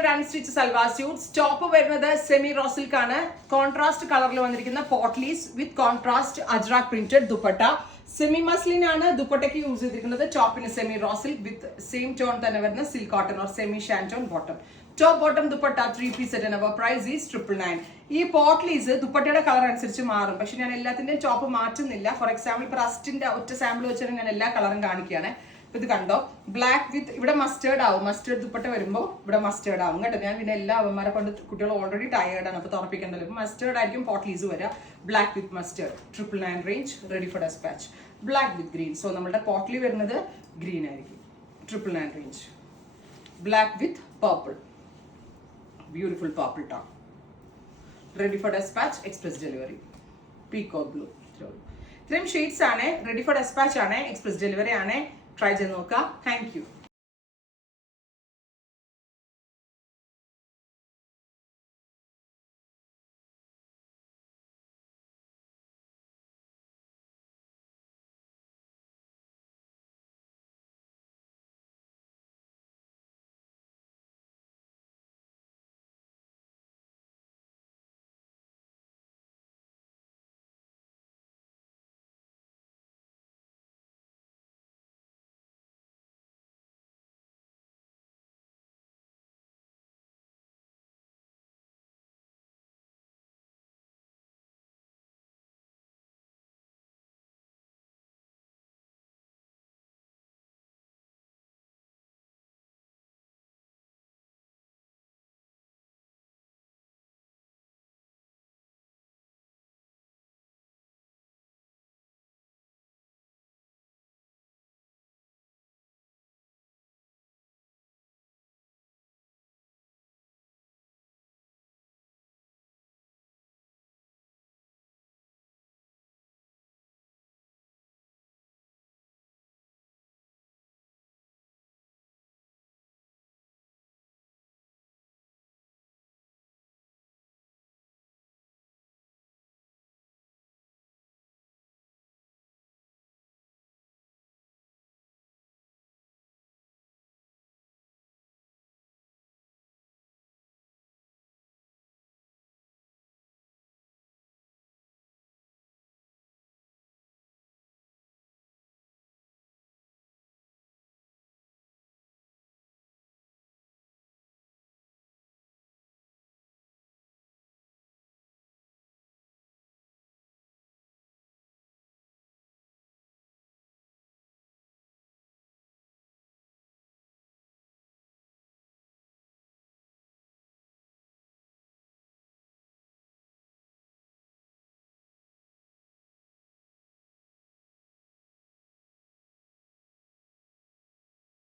ഒരു unstitch salwar suits. Top വരുന്നത് semi raw silk ആണ്. കോൺട്രാസ്റ്റ് കളറിൽ വന്നിരിക്കുന്ന potlis with contrast ajrak printed dupatta. Semi muslin ആണ് ദുപ്പട്ടയ്ക്ക് യൂസ് ചെയ്തിരിക്കുന്നത്. ടോപ്പിന് semi raw silk with same tone തന്നെ വരുന്ന silk cotton or semi shantoon bottom. Top bottom dupatta 3-piece set ആണ്. Price is 999. ഈ പോട്ട്ലീസ് ദുപ്പട്ടയുടെ കളർ അനുസരിച്ച് മാറും. പക്ഷെ ഞാൻ എല്ലാത്തിന്റെയും ടോപ്പ് മാറ്റുന്നില്ല. ഫോർ എക്സാമ്പിൾ ഇപ്പൊ റസ്റ്റിന്റെ ഒറ്റ സാമ്പിൾ വെച്ചാൽ ഞാൻ എല്ലാ കളറും കാണിക്കുകയാണ്. ഇത് കണ്ടോ, ബ്ലാക്ക് വിത്ത് ഇവിടെ മസ്റ്റേർഡ് ആവും. മസ്റ്റേർഡ് ദുപ്പട്ട വരുമ്പോൾ ഇവിടെ മസ്റ്റേർഡ് ആവും കേട്ടോ. ഞാൻ പിന്നെ എല്ലാ അവന്മാരെ കൊണ്ട് കുട്ടികൾ ഓൾറെഡി ടയേർഡ് ആണ്, അപ്പൊ തുറപ്പിക്കേണ്ടല്ലോ. മസ്റ്റേർഡ് ആയിരിക്കും പോട്ട്ലീസ് വരിക. Black with mustard 999 range, ready for dispatch. Black with green. So നമ്മുടെ പോട്ട്ലി വരുന്നത് ഗ്രീൻ ആയിരിക്കും. 999 range. Black with purple, beautiful purple tone, ready for dispatch, express delivery. Peacock blue. ഇത്രയും ഷെയ്ഡ്സ് ആണ്. റെഡി ഫോർ ഡെസ്പാച്ച് ആണ്, എക്സ്പ്രസ് ഡെലിവറി ആണ്. Try ചെയ്ത് നോക്കുക. Thank U.